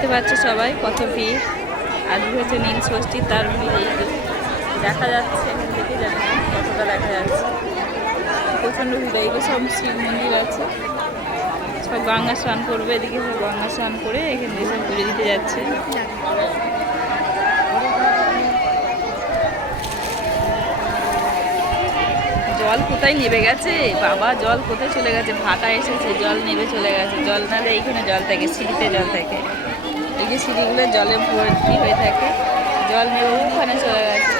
দেখতে পাচ্ছ সবাই কত ভিড়। আজকে হচ্ছে নীল ষষ্ঠী তার ভিড়। দেখা যাচ্ছে এখান না কতটা দেখা যাচ্ছে। প্রচণ্ড ভিড় যে সব শিব মন্দির আছে। সব গঙ্গা স্নান করবে, এদিকে সব গঙ্গা স্নান করে এখান থেকে সব পুজো দিতে যাচ্ছে। জল কোথায় নেবে গেছে? বাবা, জল কোথায় চলে গেছে? ভাটা এসেছে, জল নেবে চলে গেছে। জল নালে এইখানে জল থাকে, সিঁড়িতে জল থাকে। যে সিঁড়িগুলো জলে ভর্তি হয়ে থাকে। জল ওখানে চলে গেছে।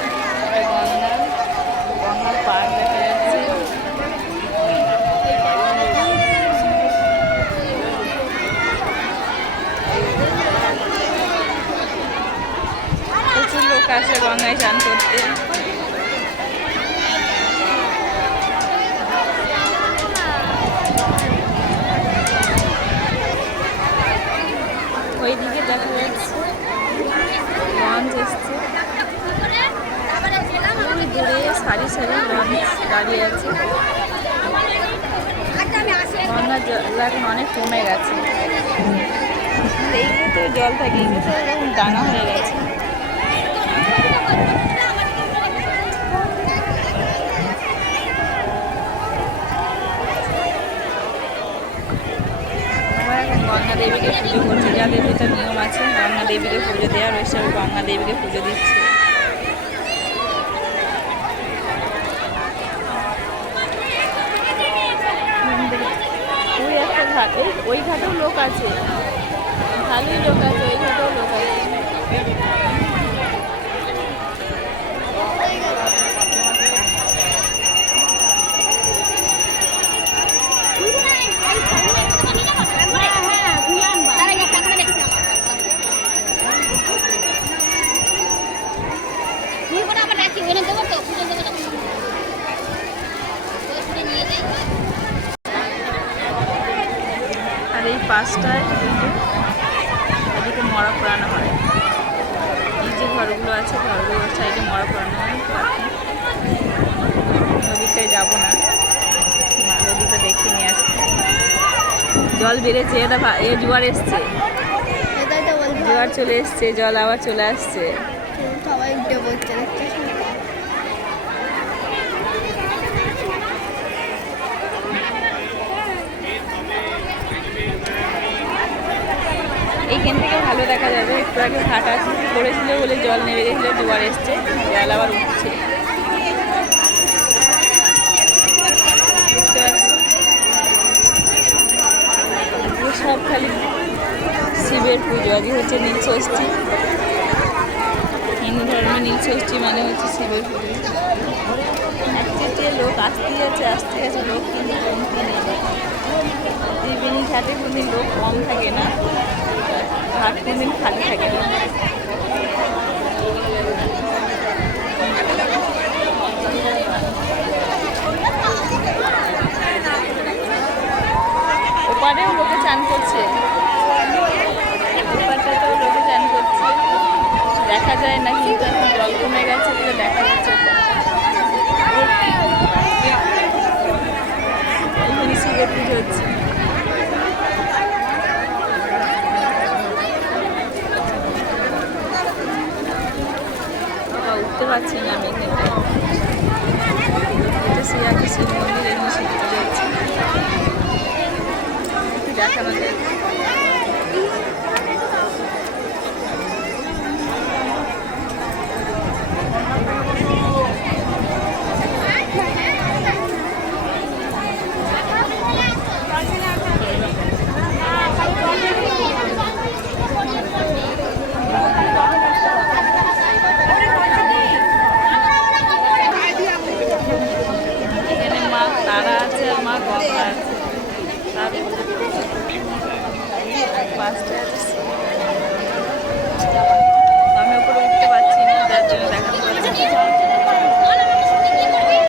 গঙ্গা দেখা যাচ্ছে। প্রচুর লোক আসে গঙ্গায় চান করতে। ওইদিকে দেখা যাচ্ছে। লঞ্চ এসছে দূরে সারি সারি দাঁড়িয়ে আছে। গঙ্গার জল এখন অনেক কমে গেছে। এইগুলো তো জল থাকে এগুলো তো এরকম ডাঙা হয়ে গেছে আমরা এখন গঙ্গা দেবীকে পুজো করছে যাদের যেটা নিয়ম আছে, গঙ্গা দেবীকে পুজো দেওয়ার ওই আমি গঙ্গা দেবীকে পুজো দিচ্ছি। ওই একটা ওই ঘাটেও লোক আছে। ভালোই লোক আছে, ওই ঘাটেও লোক আছে। আর এই পাশটায় এই এদিকে মরা পোড়ানো হয়। এই যে ঘরগুলো আছে ঘরগুলোর সাইডে মরা পোড়ানো হয়। নদীটায় যাব না। নদীটা দেখে নিয়ে আসছে। জল বেড়েছে এটা এ জোয়ার এসছে। জোয়ার চলে এসছে জল আবার চলে আসছে। সবাই বলতে দেখতে এইখান থেকে ভালো দেখা যাবে একটু আগে ভাটা করেছিল বলে জল নেমে গেছিল দুবার এসছে, জল আবার উঠছে। সব খালি শিবের পুজো আজকে হচ্ছে নীল ষষ্ঠী। হিন্দু ধর্মে নীল ষষ্ঠী মানে হচ্ছে শিবের পুজো। লোক, আসতে আছে, আসতে গেছে লোক কিন্তু কমতি নেই ত্রিবেণী ঘাটে কোনো লোক কম থাকে না। ঘাট কোনদিন খালি থাকে না। ওপারেও লোকে চান করছে। ওপারটাতেও লোকে চান করছে। দেখা যায় না কিন্তু এখন জল কমে গেছে বলে দেখা যাচ্ছে এখানে শিবের পুজো হচ্ছে পারছি না আমি এটা শ্রীয়াকি শিব মন্দির এখানে শিব একটু দেখানো যায় pastors.